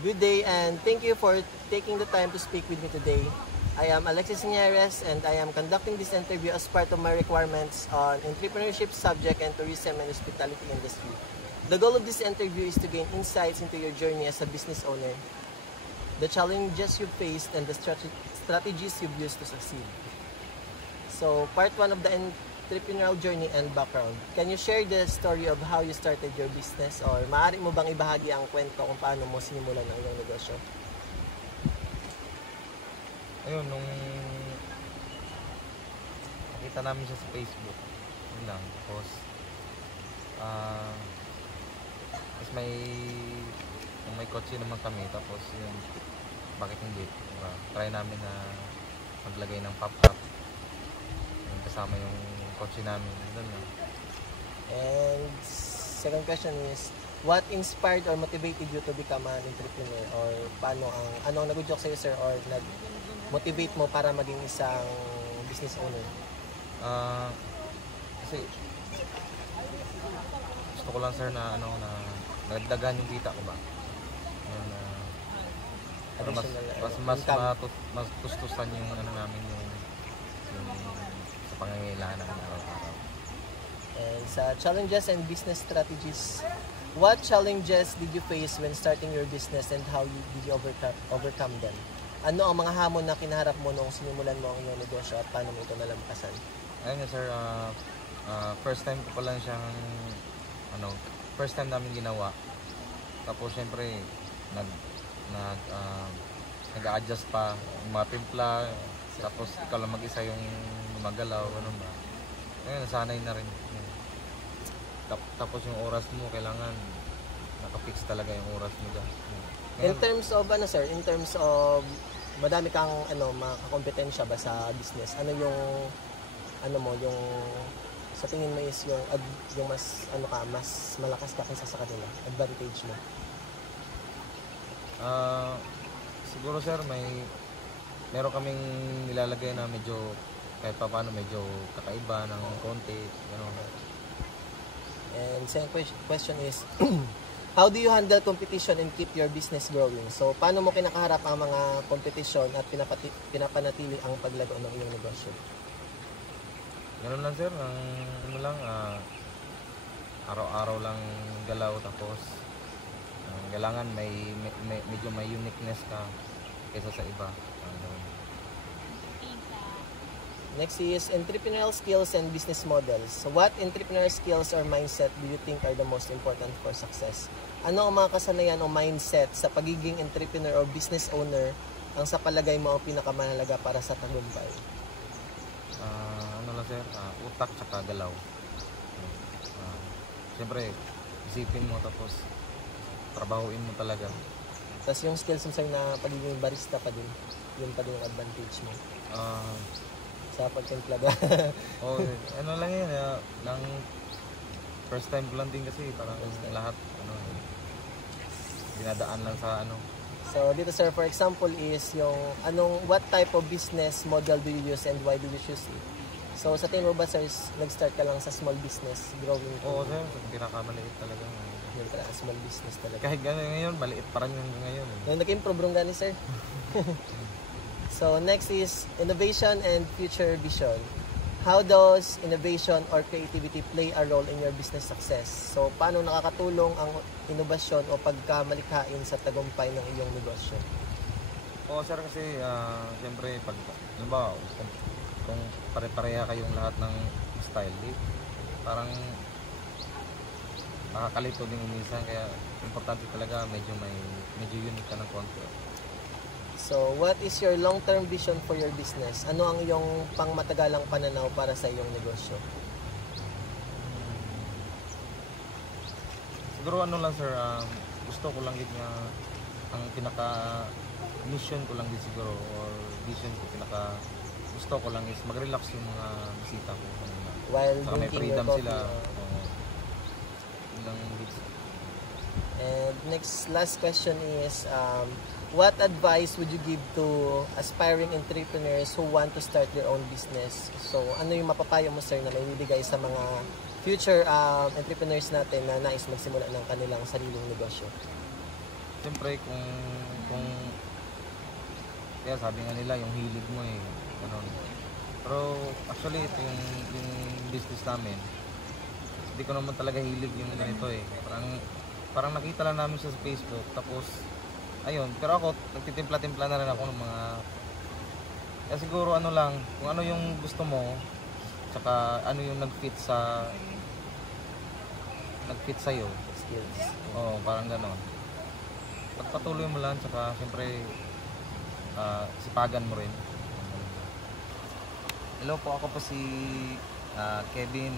Good day and thank you for taking the time to speak with me today. I am Alexis Inyeres and I am conducting this interview as part of my requirements on entrepreneurship subject and tourism and hospitality industry. The goal of this interview is to gain insights into your journey as a business owner, the challenges you faced and the strategies you've used to succeed. So part 1 of the entrepreneurial journey and background. Can you share the story of how you started your business or maaari mo bang ibahagi ang kwento kung paano mo sinimulan ang iyong negosyo? Ayun, nung nakita namin siya sa Facebook, yun lang. Tapos, may kotse naman kami. Tapos yun, bakit hindi? Diba? Try namin na maglagay ng pop-up. Kasama yung kotse namin. Doon lang. And second question is, what inspired or motivated you to become an entrepreneur? Or anong nag-joke sa'yo, sir? Or nag-motivate mo para maging isang business owner? Kasi gusto ko lang, sir, na nagdagan yung kita ko ba? Mas tustusan yung namin yung sa pangangailangan namin araw-araw. And sa challenges and business strategies, what challenges did you face when starting your business and how did you overcome them? Ano ang mga hamon na kinaharap mo nung sinimulan mo ang iyong negosyo at paano mo ito nalampasan? Ayun, sir, first time ko pa lang siyang first time namin ginawa. Tapos syempre nag-a-adjust pa yung mga timpla, tapos ikaw lang mag-isa yung magalaw, ano ba. Ngayon, nasanay na rin. Tapos yung oras mo, kailangan nakapix talaga yung oras mo dyan. Ngayon, In terms of sir, in terms of madami kang makakompetensya ba sa business? Ano yung yung sa tingin mo is yung mas mas malakas ka kaysa sa kanila, advantage mo? Siguro, sir, meron kaming nilalagay na medyo kahit pa paano medyo kakaiba ng konti, And second question is, how do you handle competition and keep your business growing? So, paano mo kinakaharap ang mga competition at pinapanatili ang paglago ng iyong negosyo? Ganun lang, sir, araw-araw lang galaw, tapos kailangan medyo may uniqueness ka kaysa sa iba. Next is entrepreneurial skills and business models. So what entrepreneurial skills or mindset do you think are the most important for success? Ano ang mga kasanayan o mindset sa pagiging entrepreneur o business owner ang sa palagay mo ang pinakamahalaga para sa tagumpay? Sir, utak tsaka galaw. Siyempre, isipin mo tapos trabahuin mo talaga. Tapos yung skills mo, sir, na pagiging barista pa din, yun pa din yung advantage mo. Sa pagtimpla ba? Lang yun, lang first time ko lang din kasi parang lahat dinadaan lang sa So dito, sir, for example is yung what type of business model do you use and why do you choose it? So sa tingin mo ba, sir, nag-start ka lang sa small business, growing? Oo, sir, pinakamaliit talaga. Small business talaga. Kahit ngayon, maliit pa rin ngayon. Nag-improve rin gani, sir. So next is innovation and future vision. How does innovation or creativity play a role in your business success? So paano nakakatulong ang inobasyon o pagkamalikhain sa tagumpay ng iyong negosyo? Oo, sir, kasi siyempre kung pare-pareha kayong lahat ng style, parang nakakalito din minsan, kaya importante talaga medyo unique ka ng konti. So, what is your long-term vision for your business? Ano ang iyong pangmatagalang pananaw para sa iyong negosyo? Siguro lang, sir, gusto ko lang din nga ang pinaka-mission ko lang din siguro, or vision ko, gusto ko lang is mag-relax yung mga bisita ko. While saka may freedom sila. And last question is, what advice would you give to aspiring entrepreneurs who want to start their own business? So, ano yung mapapayo mo, sir, na may bibigay sa mga future entrepreneurs natin na nais magsimula ng kanilang sariling negosyo? siyempre kung kaya sabi nga nila yung hilig mo eh, ganun. Pero actually ito yung business namin, hindi ko naman talaga hilig yung ganito eh. Parang nakita lang namin siya sa Facebook, tapos ayun. Pero ako nagtitimpla-timpla na rin ako ng mga, kaya siguro ano lang, kung ano yung gusto mo, tsaka ano yung nag-fit sa'yo. Skills. Oo, parang gano'n. Pagpatuloy mo lang, tsaka siyempre sipagan mo rin. Hello po, ako po si Kevin.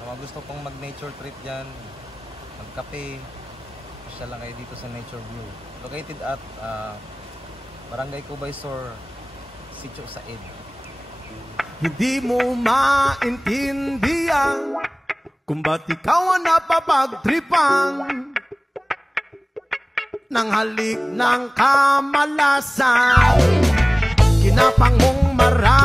Sa mga gusto pong mag-nature trip dyan, magkape, siya lang kayo dito sa Nature View. Located at Barangay Cubaysor, Sitio Said. Hindi mo maintindihan kung ba't ikaw ang napapagtripan ng halik ng kamalasan. Kinapang mong marami